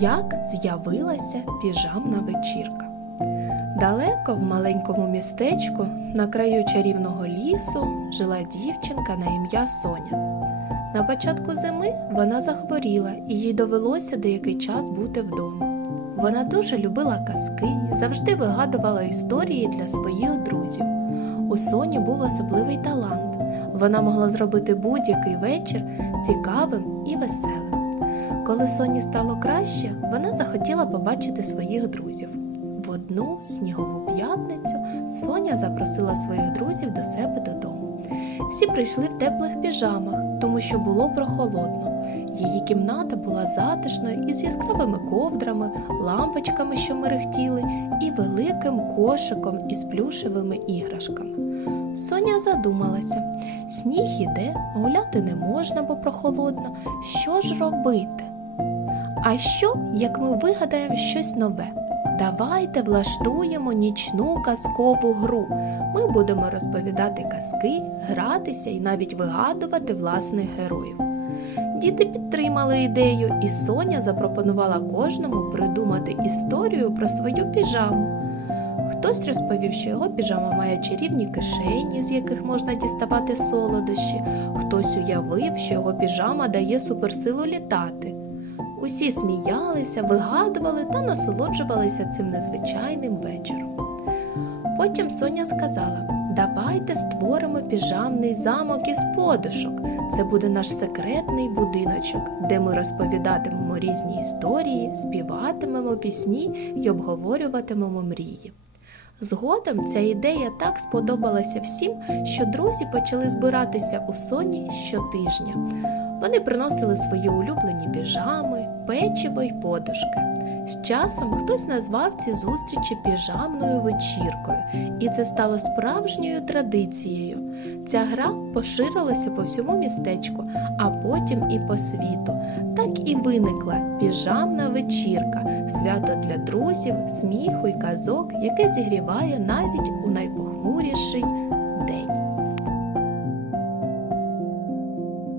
Як з'явилася піжамна вечірка. Далеко в маленькому містечку на краю чарівного лісу жила дівчинка на ім'я Соня. На початку зими вона захворіла і їй довелося деякий час бути вдома. Вона дуже любила казки, завжди вигадувала історії для своїх друзів. У Соні був особливий талант. Вона могла зробити будь-який вечір цікавим і веселим. Коли Соні стало краще, вона захотіла побачити своїх друзів. В одну снігову п'ятницю Соня запросила своїх друзів до себе додому. Всі прийшли в теплих піжамах, тому що було прохолодно. Її кімната була затишною із яскравими ковдрами, лампочками, що мерехтіли, і великим кошиком із плюшевими іграшками. Соня задумалася: сніг іде, гуляти не можна, бо прохолодно. Що ж робити? А що, як ми вигадаємо щось нове? Давайте влаштуємо нічну казкову гру. Ми будемо розповідати казки, гратися і навіть вигадувати власних героїв. Діти підтримали ідею, і Соня запропонувала кожному придумати історію про свою піжаму. Хтось розповів, що його піжама має чарівні кишені, з яких можна діставати солодощі, хтось уявив, що його піжама дає суперсилу літати. Усі сміялися, вигадували та насолоджувалися цим незвичайним вечором. Потім Соня сказала: Давайте створимо піжамний замок із подушок. Це буде наш секретний будиночок, де ми розповідатимемо різні історії, співатимемо пісні і обговорюватимемо мрії. Згодом ця ідея так сподобалася всім, що друзі почали збиратися у соні щотижня. Вони приносили свої улюблені піжами, печиво й подушки. З часом хтось назвав ці зустрічі піжамною вечіркою, і це стало справжньою традицією. Ця гра поширилася по всьому містечку, а потім і по світу. Так і виникла піжамна вечірка, свято для друзів, сміху й казок, яке зігріває навіть у найпохмуріший.